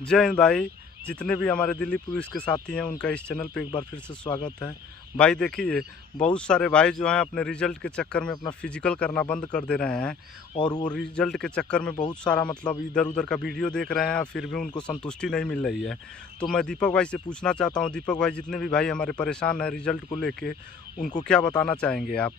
जय हिंद भाई। जितने भी हमारे दिल्ली पुलिस के साथी हैं उनका इस चैनल पे एक बार फिर से स्वागत है। भाई देखिए, बहुत सारे भाई जो हैं अपने रिजल्ट के चक्कर में अपना फिजिकल करना बंद कर दे रहे हैं और वो रिजल्ट के चक्कर में बहुत सारा मतलब इधर उधर का वीडियो देख रहे हैं, फिर भी उनको संतुष्टि नहीं मिल रही है। तो मैं दीपक भाई से पूछना चाहता हूँ, दीपक भाई जितने भी भाई हमारे परेशान हैं रिजल्ट को लेके, उनको क्या बताना चाहेंगे आप?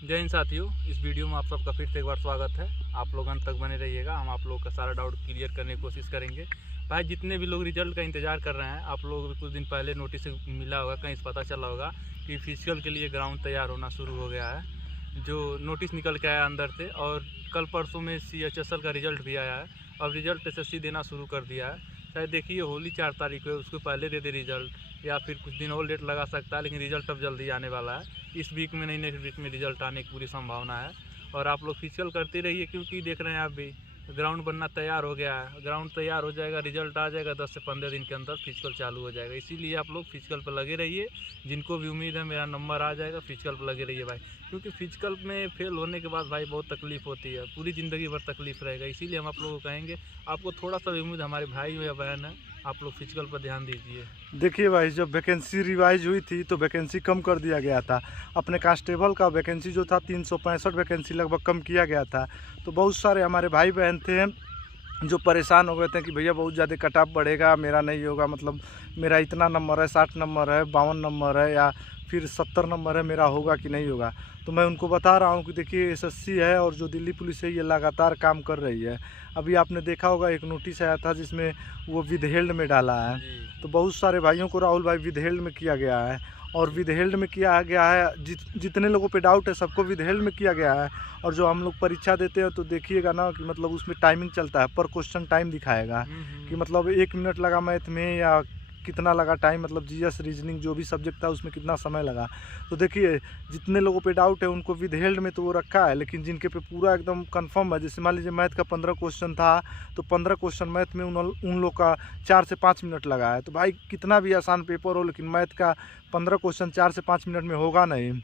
जय हिंद साथियों, इस वीडियो में आप सबका फिर से एक बार स्वागत है। आप लोग अंत तक बने रहिएगा, हम आप लोगों का सारा डाउट क्लियर करने की कोशिश करेंगे। भाई जितने भी लोग रिजल्ट का इंतजार कर रहे हैं, आप लोग भी कुछ दिन पहले नोटिस मिला होगा, कहीं से पता चला होगा कि फिजिकल के लिए ग्राउंड तैयार होना शुरू हो गया है। जो नोटिस निकल के आया अंदर से, और कल परसों में CHSL का रिजल्ट भी आया है। अब रिजल्ट SSC देना शुरू कर दिया है। शायद देखिए होली 4 तारीख है, उसको पहले दे दे रिजल्ट, या फिर कुछ दिन और लेट लगा सकता है, लेकिन रिजल्ट अब जल्दी आने वाला है। इस वीक में नहीं, नेक्स्ट वीक में रिजल्ट आने की पूरी संभावना है। और आप लोग फिजिकल करते रहिए, क्योंकि देख रहे हैं आप भी ग्राउंड बनना तैयार हो गया है। ग्राउंड तैयार हो जाएगा, रिजल्ट आ जाएगा, 10 से 15 दिन के अंदर फिजिकल चालू हो जाएगा। इसीलिए आप लोग फिजिकल पर लगे रहिए। जिनको भी उम्मीद है मेरा नंबर आ जाएगा, फिजिकल पर लगे रहिए भाई, क्योंकि फिजिकल में फेल होने के बाद भाई बहुत तकलीफ होती है, पूरी ज़िंदगी भर तकलीफ रहेगा। इसीलिए हम आप लोगों को कहेंगे, आपको थोड़ा सा भी उम्मीद हमारे भाई हो या बहन है, आप लोग फिजिकल पर ध्यान दीजिए। देखिए भाई, जब वैकेंसी रिवाइज हुई थी तो वैकेंसी कम कर दिया गया था। अपने कांस्टेबल का वैकेंसी जो था 365 वैकेंसी लगभग कम किया गया था। तो बहुत सारे हमारे भाई बहन थे जो परेशान हो गए थे कि भैया बहुत ज़्यादा कट ऑफ बढ़ेगा, मेरा नहीं होगा, मतलब मेरा इतना नंबर है, 60 नंबर है, 52 नंबर है, या फिर 70 नंबर है, मेरा होगा कि नहीं होगा। तो मैं उनको बता रहा हूँ कि देखिए SSC है और जो दिल्ली पुलिस है ये लगातार काम कर रही है। अभी आपने देखा होगा एक नोटिस आया था जिसमें वो विदहेल्ड में डाला है। तो बहुत सारे भाइयों को राहुल भाई विदहेल्ड में किया गया है, और विदहेल्ड में किया गया है जितने लोगों पे डाउट है सबको विदहेल्ड में किया गया है। और जो हम लोग परीक्षा देते हैं तो देखिएगा ना कि मतलब उसमें टाइमिंग चलता है, पर क्वेश्चन टाइम दिखाएगा कि मतलब 1 मिनट लगा मैथ में या कितना लगा टाइम, मतलब GS रीजनिंग जो भी सब्जेक्ट था उसमें कितना समय लगा। तो देखिए, जितने लोगों पे डाउट है उनको विदहेल्ड में तो वो रखा है, लेकिन जिनके पे पूरा एकदम कंफर्म है, जैसे मान लीजिए मैथ का 15 क्वेश्चन था तो 15 क्वेश्चन मैथ में उन लोग का 4 से 5 मिनट लगा है। तो भाई कितना भी आसान पेपर हो, लेकिन मैथ का 15 क्वेश्चन 4 से 5 मिनट में होगा नहीं।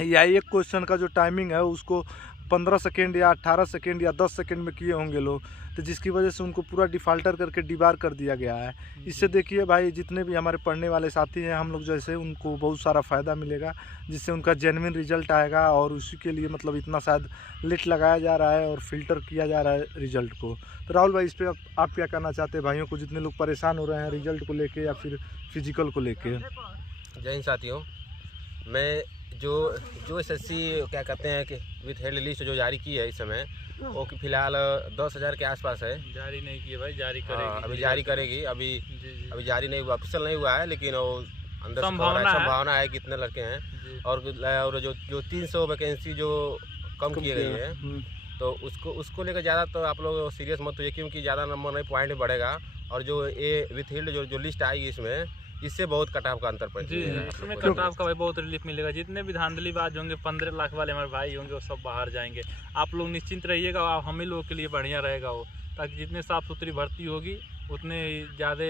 या एक क्वेश्चन का जो टाइमिंग है उसको 15 सेकेंड या 18 सेकेंड या 10 सेकेंड में किए होंगे लोग, तो जिसकी वजह से उनको पूरा डिफ़ाल्टर करके डिबार कर दिया गया है। इससे देखिए भाई, जितने भी हमारे पढ़ने वाले साथी हैं हम लोग जैसे, उनको बहुत सारा फ़ायदा मिलेगा, जिससे उनका जेन्युइन रिजल्ट आएगा। और उसी के लिए मतलब इतना शायद लेट लगाया जा रहा है और फ़िल्टर किया जा रहा है रिजल्ट को। तो राहुल भाई, इस पर आप क्या कहना चाहते हैं भाइयों को, जितने लोग परेशान हो रहे हैं रिजल्ट को लेके या फिर फिजिकल को लेके? जय हिंद साथियों, मैं जो जो SSC क्या कहते हैं कि विथ हेल्ड लिस्ट जो जारी की है इस समय, वो कि फिलहाल 10,000 के आसपास है। जारी नहीं किए भाई, जारी हाँ, करेगी। अभी जारी करेगी। अभी जारी नहीं हुआ, ऑफिशियल नहीं हुआ है, लेकिन वो अंदर से संभावना है कि इतने लड़के हैं। और जो 300 वैकेंसी जो कम किए गई है, तो उसको लेकर ज़्यादा तो आप लोग सीरियस मत होइए, क्योंकि ज़्यादा नंबर नहीं, पॉइंट बढ़ेगा। और जो ये विथ हेल्ड जो लिस्ट आएगी इसमें, इससे बहुत कट ऑफ का अंतर पड़ेगा। इसमें कट ऑफ का भाई बहुत रिलीफ मिलेगा। जितने भी धांधलीबाज होंगे, 15 लाख वाले हमारे भाई होंगे, वो सब बाहर जाएंगे। आप लोग निश्चिंत रहिएगा, हम ही लोगों के लिए बढ़िया रहेगा वो, ताकि जितने साफ़ सुथरी भर्ती होगी उतने ज़्यादा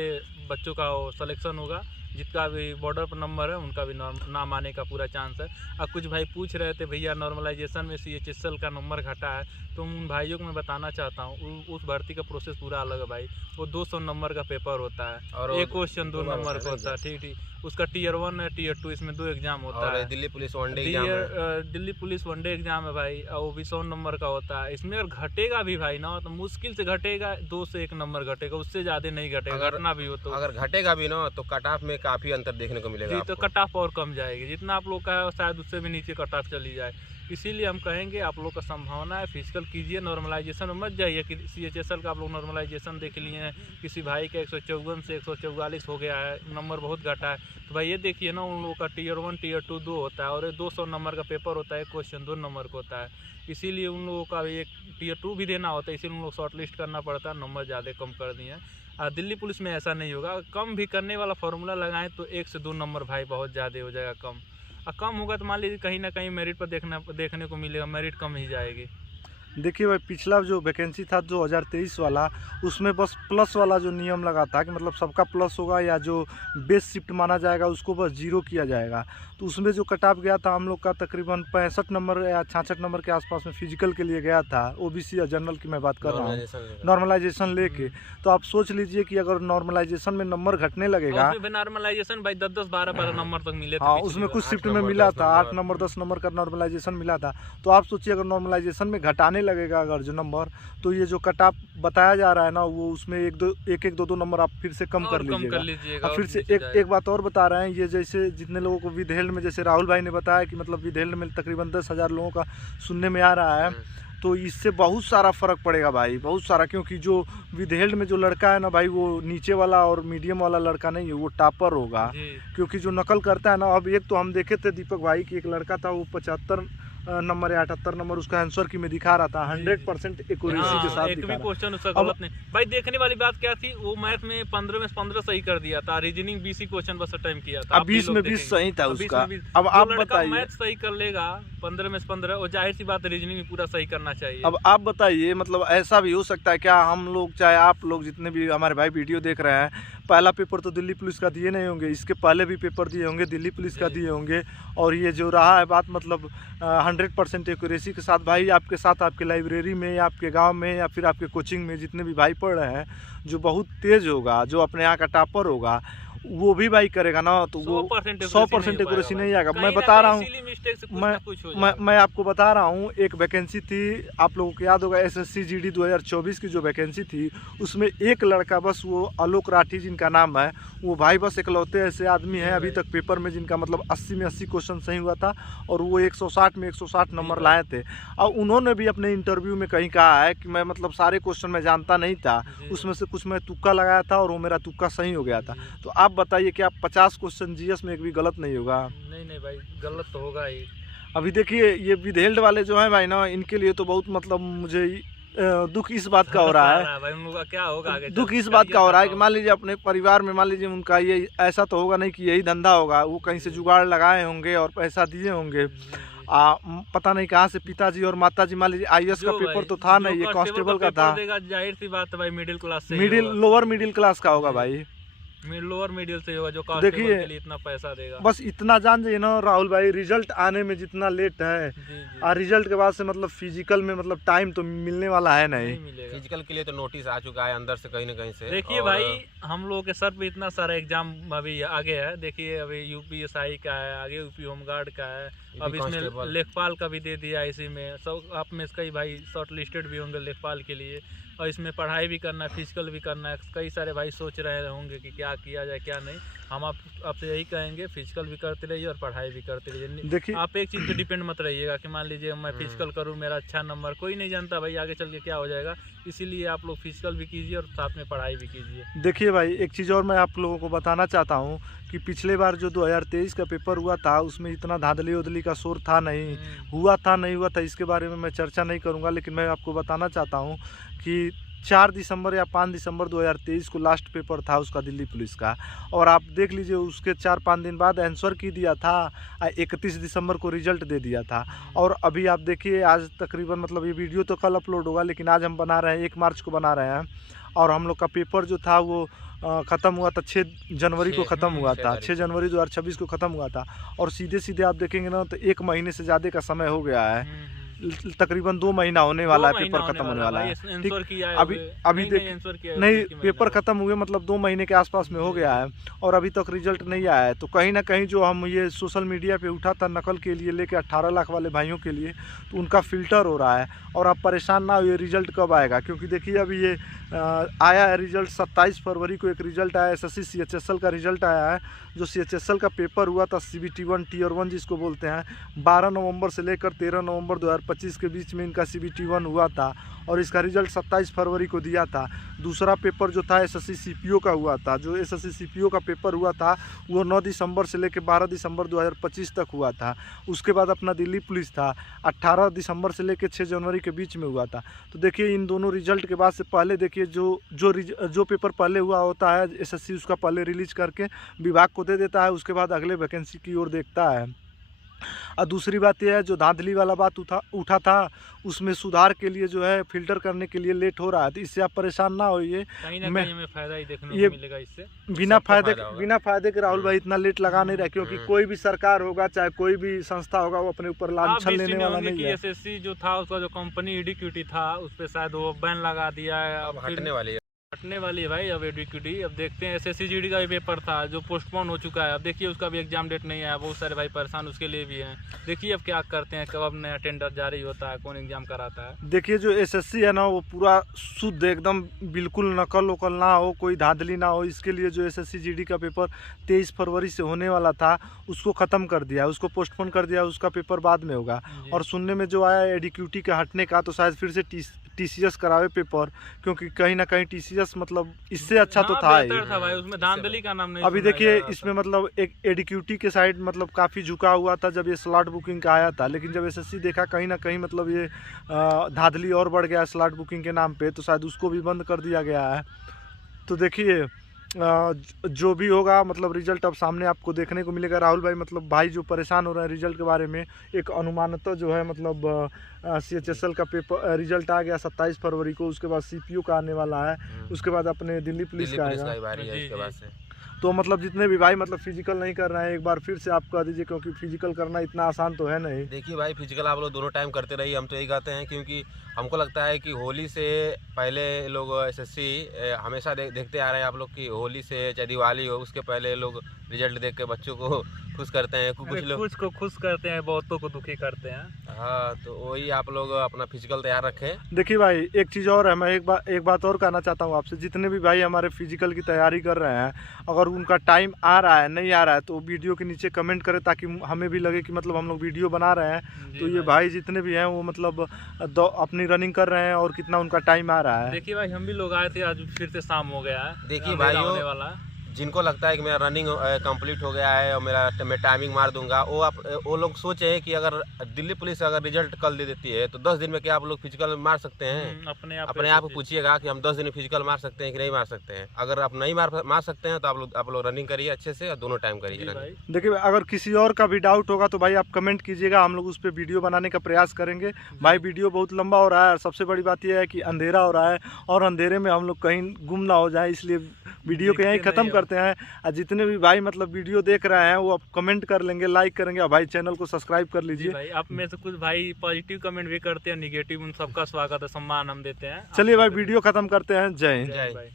बच्चों का सिलेक्शन होगा। जिसका भी बॉर्डर पर नंबर है उनका भी नाम आने का पूरा चांस है। अब कुछ भाई पूछ रहे थे भैया नॉर्मलाइजेशन में CHSL का नंबर घटा है, तो उन भाइयों को मैं बताना चाहता हूँ उस भर्ती का प्रोसेस पूरा अलग है भाई। वो 200 नंबर का पेपर होता है और एक क्वेश्चन 2 नंबर का होता है। ठीक, उसका Tier 1 है, Tier 2, इसमें 2 एग्जाम होता है। दिल्ली पुलिस वनडे एग्जाम है। दिल्ली पुलिस वनडे एग्जाम है भाई, और वो भी 100 नंबर का होता है। इसमें अगर घटेगा भी भाई ना, तो मुश्किल से घटेगा 2 से 1 नंबर घटेगा, उससे ज़्यादा नहीं घटेगा। घटना भी हो तो अगर घटेगा भी ना, तो कट ऑफ में काफ़ी अंतर देखने को मिलेगा। जी, तो कट ऑफ और कम जाएगी। जितना आप लोग का है शायद उससे भी नीचे कट ऑफ चली जाए। इसीलिए हम कहेंगे आप लोग का संभावना है, फिजिकल कीजिए, नॉर्मलाइजेशन में मत जाइए कि CHSL का आप लोग नॉर्मलाइजेशन देख लिए हैं, किसी भाई का 154 से 144 हो गया है, नंबर बहुत घटा है। तो भाई ये देखिए ना, उन लोगों का Tier 1 Tier 2 2 होता है, और ये 200 नंबर का पेपर होता है, एक क्वेश्चन 2 नंबर का होता है। इसीलिए उन लोगों का एक Tier 2 भी देना होता है, इसीलिए उन लोग शॉर्ट लिस्ट करना पड़ता है, नंबर ज़्यादा कम कर दिए हैं। दिल्ली पुलिस में ऐसा नहीं होगा। कम भी करने वाला फार्मूला लगाएं तो 1 से 2 नंबर भाई बहुत ज़्यादा हो जाएगा कम। कम होगा तो मान लीजिए कहीं ना कहीं मेरिट पर देखने को मिलेगा, मेरिट कम ही जाएगी। देखिए भाई, पिछला जो वैकेंसी था 2023 वाला, उसमें बस प्लस वाला जो नियम लगा था कि मतलब सबका प्लस होगा या जो बेस शिफ्ट माना जाएगा उसको बस 0 किया जाएगा। तो उसमें जो कट ऑफ गया था हम लोग का तकरीबन 65 नंबर या 66 नंबर के आसपास में फिजिकल के लिए गया था, ओबीसी या जनरल की मैं बात कर रहा हूँ, नॉर्मलाइजेशन लेके। तो आप सोच लीजिए कि अगर नॉर्मलाइजेशन में नंबर घटने लगेगा, नॉर्मलाइजेशन भाई 10 12 नंबर तक मिले थे। हाँ, उसमें कुछ शिफ्ट में मिला था 8 नंबर 10 नंबर का नॉर्मलाइजेशन मिला था। तो आप सोचिए अगर नॉर्मलाइजेशन में घटाने लगेगा अगर जो नंबर, तो ये जो कट ऑफ बताया जा रहा है ना, वो उसमें एक दो नंबर आप फिर से कम कर लीजिएगा। और फिर से एक बात और बता रहे हैं, ये जैसे जितने लोगों को विधेल्ड में, जैसे राहुल भाई ने बताया कि मतलब विधेल्ड में तकरीबन 10,000 लोगों का सुनने में आ रहा है, तो इससे बहुत सारा फ़र्क पड़ेगा भाई, बहुत सारा। क्योंकि जो विधेल्ड में जो लड़का है ना भाई, वो नीचे वाला और मीडियम वाला लड़का नहीं है, वो टॉपर होगा। क्योंकि जो नकल करता है ना, अब एक तो हम देखे थे दीपक भाई कि एक लड़का था, वो 75 नंबर या 78 नंबर उसका आंसर की में दिखा रहा था, 100% एक्यूरेसी के साथ एक भी क्वेश्चन उसका गलत नहीं। भाई देखने वाली बात क्या थी, वो मैथ में 15 में 15 सही कर दिया था, रीजनिंग 20 क्वेश्चन बस अटेम्प्ट किया था। 20 में 20 सही था उसका। अब आप बताइए, मैथ सही कर लेगा 15 में 15, और जाहिर सी बात रीजनिंग में पूरा सही करना चाहिए। अब आप बताइए, मतलब ऐसा भी हो सकता है क्या, हम लोग चाहे आप लोग जितने भी हमारे भाई वीडियो देख रहे हैं, पहला पेपर तो दिल्ली पुलिस का दिए नहीं होंगे, इसके पहले भी पेपर दिए होंगे, दिल्ली पुलिस का दिए होंगे, और ये जो रहा है बात मतलब 100% एक्यूरेसी के साथ भाई, आपके साथ आपके लाइब्रेरी में या आपके गांव में या फिर आपके कोचिंग में जितने भी भाई पढ़ रहे हैं, जो बहुत तेज़ होगा, जो अपने यहाँ का टॉपर होगा, वो भी भाई करेगा ना, तो वो 100% एक्यूरेसी नहीं आएगा। मैं बता रहा हूँ, मैं आपको बता रहा हूँ, एक वैकेंसी थी, आप लोगों को याद होगा, SSC GD 2024 की जो वैकेंसी थी, उसमें एक लड़का बस, वो आलोक राठी जिनका नाम है, वो भाई बस इकलौते ऐसे आदमी हैं अभी तक पेपर में जिनका मतलब 80 में 80 क्वेश्चन सही हुआ था, और वो 160 में 160 नंबर लाए थे। और उन्होंने भी अपने इंटरव्यू में कहीं कहा है कि मैं मतलब सारे क्वेश्चन मैं जानता नहीं था, उसमें से कुछ मैं तुक्का लगाया था और वो मेरा तुक्का सही हो गया था। तो आप बताइए कि आप 50 क्वेश्चन GS में एक भी गलत नहीं होगा? नहीं भाई, गलत तो होगा ही। अभी देखिए, ये विधेल्ड वाले जो हैं भाई ना, इनके लिए तो बहुत मतलब मुझे दुख इस बात का हो रहा है भाई, उन लोगों का क्या होगा आगे, दुख इस बात का हो रहा है कि मान लीजिए अपने परिवार में, मान लीजिए उनका ये ऐसा तो होगा नहीं कि यही धंधा होगा, वो कहीं से जुगाड़ लगाए होंगे और पैसा दिए होंगे। पता नहीं कहाँ से पिताजी और माताजी, मान लीजिए IAS का पेपर तो था नहीं, ये कांस्टेबल का था। जाहिर सी बात है भाई, मिडिल क्लास से, लोअर मिडिल क्लास का होगा भाई, लोअर मिडिल से होगा, जो कांस्टेबल के लिए इतना पैसा देगा। बस इतना जान जाइए ना राहुल भाई, रिजल्ट आने में जितना लेट है, और रिजल्ट के बाद से मतलब फिजिकल में मतलब टाइम तो मिलने वाला है नहीं। फिजिकल के लिए तो नोटिस आ चुका है अंदर से कहीं ना कहीं से। देखिए भाई, हम लोगों के सर पे इतना सारा एग्जाम अभी आगे है। देखिए अभी UPSI का है, आगे UP होमगार्ड का है, अब इसमें लेखपाल का भी दे दिया। इसी में सब आप में कई भाई शॉर्ट लिस्टेड भी होंगे लेखपाल के लिए, और इसमें पढ़ाई भी करना है, फिजिकल भी करना है। कई सारे भाई सोच रहे होंगे कि क्या किया जाए क्या नहीं। हम आपसे यही कहेंगे, फिजिकल भी करते रहिए और पढ़ाई भी करते रहिए। देखिए, आप एक चीज़ पे डिपेंड मत रहिएगा कि मान लीजिए मैं फिजिकल करूँ, मेरा अच्छा नंबर, कोई नहीं जानता भाई आगे चल के क्या हो जाएगा। इसीलिए आप लोग फिजिकल भी कीजिए और साथ में पढ़ाई भी कीजिए। देखिए भाई, एक चीज़ और मैं आप लोगों को बताना चाहता हूँ कि पिछले बार जो 2023 का पेपर हुआ था, उसमें इतना धांधली उधली का शोर था नहीं, हुआ था नहीं हुआ था, इसके बारे में मैं चर्चा नहीं करूँगा। लेकिन मैं आपको बताना चाहता हूँ कि 4 दिसंबर या 5 दिसंबर 2023 को लास्ट पेपर था उसका दिल्ली पुलिस का, और आप देख लीजिए उसके 4-5 दिन बाद आंसर की दिया था, 31 दिसंबर को रिजल्ट दे दिया था। और अभी आप देखिए, आज तकरीबन मतलब ये वीडियो तो कल अपलोड होगा, लेकिन आज हम बना रहे हैं 1 मार्च को बना रहे हैं, और हम लोग का पेपर जो था वो ख़त्म हुआ था 6 जनवरी को ख़त्म हुआ था, 6 जनवरी 2026 को ख़त्म हुआ था। और सीधे सीधे आप देखेंगे ना तो 1 महीने से ज़्यादा का समय हो गया है, तकरीबन 2 महीना होने वाला है, पेपर खत्म होने वाला है। ठीक, अभी नहीं पेपर खत्म हुए मतलब 2 महीने के आसपास में हो गया है, और अभी तक रिजल्ट नहीं आया है। तो कहीं ना कहीं जो हम ये सोशल मीडिया पे उठा था नकल के लिए लेके 18 लाख वाले भाइयों के लिए, तो उनका फ़िल्टर हो रहा है। और आप परेशान ना हो, ये रिज़ल्ट कब आएगा, क्योंकि देखिए अभी ये आया है रिज़ल्ट 27 फरवरी को एक रिज़ल्ट आया, SSC CHSL का रिज़ल्ट आया है। जो CHSL का पेपर हुआ था CBT 1 Tier 1 जिसको बोलते हैं, 12 नवंबर से लेकर 13 नवंबर 2025 के बीच में इनका CBT 1 हुआ था, और इसका रिज़ल्ट 27 फरवरी को दिया था। दूसरा पेपर जो था SSC CPO का हुआ था, जो SSC CPO का पेपर हुआ था वो 9 दिसंबर से लेकर 12 दिसंबर 2025 तक हुआ था। उसके बाद अपना दिल्ली पुलिस था, 18 दिसंबर से लेकर 6 जनवरी के बीच में हुआ था। तो देखिए इन दोनों रिजल्ट के बाद से पहले देखिए जो पेपर पहले हुआ होता है SSC उसका पहले रिलीज करके विभाग को दे देता है, उसके बाद अगले वैकेंसी की ओर देखता है। और दूसरी बात यह है, जो धांधली वाला बात उठा था उसमें सुधार के लिए जो है फिल्टर करने के लिए लेट हो रहा है, तो इससे आप परेशान ना होइए। कहीं ना कहीं हमें फायदा ही देखने ये को मिलेगा इससे। बिना सबको बिना फायदे के राहुल भाई इतना लेट लगा नहीं रहा, क्योंकि कोई भी सरकार होगा चाहे कोई भी संस्था होगा वो अपने ऊपर लांछन लेने वाला नहीं है। एसएससी जो था उसका जो कंपनी एडिक्यूटी था उस पर शायद वो बैन लगा दिया है, अब हटने वाली है। हटने वाली है भाई अब एडिक्यूटी। अब देखते हैं, एसएससी जीडी का भी पेपर था जो पोस्टपोन हो चुका है, अब देखिए उसका भी एग्जाम डेट नहीं आया, बहुत सारे भाई परेशान उसके लिए भी हैं। देखिए अब क्या करते हैं, कब नया टेंडर जारी होता है, कौन एग्जाम कराता है। देखिए जो एसएससी है ना वो पूरा शुद्ध एकदम, बिल्कुल नकल वकल ना हो, कोई धांधली ना हो, इसके लिए जो एसएससी जीडी का पेपर 23 फरवरी से होने वाला था उसको ख़त्म कर दिया, उसको पोस्टपोन कर दिया, उसका पेपर बाद में होगा। और सुनने में जो आया एडिक्यूटी का हटने का, तो शायद फिर से टीसीएस करावे पेपर, क्योंकि कहीं ना कहीं टीसीएस मतलब इससे अच्छा तो था ही। था भाई, उसमें धांधली का नाम नहीं। अभी देखिए इसमें मतलब एक एडिक्यूटी के साइड मतलब काफ़ी झुका हुआ था जब ये स्लॉट बुकिंग का आया था, लेकिन जब एसएससी देखा कहीं ना कहीं मतलब ये धांधली और बढ़ गया स्लॉट बुकिंग के नाम पे, तो शायद उसको भी बंद कर दिया गया है। तो देखिए जो भी होगा मतलब रिजल्ट अब सामने आपको देखने को मिलेगा। राहुल भाई मतलब भाई जो परेशान हो रहे हैं रिजल्ट के बारे में, एक अनुमानतः जो है मतलब CHSL का पेपर रिजल्ट आ गया 27 फरवरी को, उसके बाद CPU का आने वाला है, उसके बाद अपने दिल्ली पुलिस का आएगा। तो मतलब जितने भी भाई मतलब फिजिकल नहीं कर रहे हैं एक बार फिर से आप कह दीजिए, क्योंकि फिजिकल करना इतना आसान तो है नहीं। देखिए भाई फिजिकल आप लोग दोनों टाइम करते रहिए, हम तो यही कहते हैं, क्योंकि हमको लगता है कि होली से पहले लोग एसएससी हमेशा देखते आ रहे हैं आप लोग की, होली से चाहे दिवाली हो उसके पहले लोग रिजल्ट देख के बच्चों को खुश करते हैं, कुछ को खुश करते हैं, बहुतों को दुखी करते हैं। हाँ, तो वही आप लोग अपना फिजिकल तैयार रखें। देखिए भाई एक चीज़ और है, मैं एक बात और कहना चाहता हूँ आपसे, जितने भी भाई हमारे फिजिकल की तैयारी कर रहे हैं, अगर उनका टाइम आ रहा है नहीं आ रहा है तो वीडियो के नीचे कमेंट करें, ताकि हमें भी लगे कि मतलब हम लोग वीडियो बना रहे हैं। तो ये भाई जितने भी हैं वो मतलब अपनी रनिंग कर रहे हैं और कितना उनका टाइम आ रहा है। देखिए भाई हम भी लोग आए थे, आज फिर से शाम हो गया है। देखिए भाई होने वाला जिनको लगता है कि मेरा रनिंग कंप्लीट हो गया है और मैं टाइमिंग मार दूंगा, वो लोग सोचे कि अगर दिल्ली पुलिस अगर रिजल्ट कल दे देती है तो 10 दिन में क्या आप लोग फिजिकल मार सकते हैं? अपने आप पूछिएगा कि हम 10 दिन में फिजिकल मार सकते हैं कि नहीं मार सकते हैं। अगर आप नहीं मार सकते हैं तो आप लोग रनिंग करिए अच्छे से और दोनों टाइम करिए। देखिए अगर किसी और का भी डाउट होगा तो भाई आप कमेंट कीजिएगा, हम लोग उस पर वीडियो बनाने का प्रयास करेंगे। भाई वीडियो बहुत लंबा हो रहा है, सबसे बड़ी बात यह है कि अंधेरा हो रहा है और अंधेरे में हम लोग कहीं गुम ना हो जाए, इसलिए वीडियो को यहीं ख़त्म करते हैं। जितने भी भाई मतलब वीडियो देख रहे हैं वो आप कमेंट कर लेंगे, लाइक करेंगे, और भाई चैनल को सब्सक्राइब कर लीजिए। भाई आप में से कुछ भाई पॉजिटिव कमेंट भी करते हैं, निगेटिव, उन सबका स्वागत है, सम्मान हम देते हैं। चलिए भाई वीडियो खत्म करते हैं। जय हिंद। जय।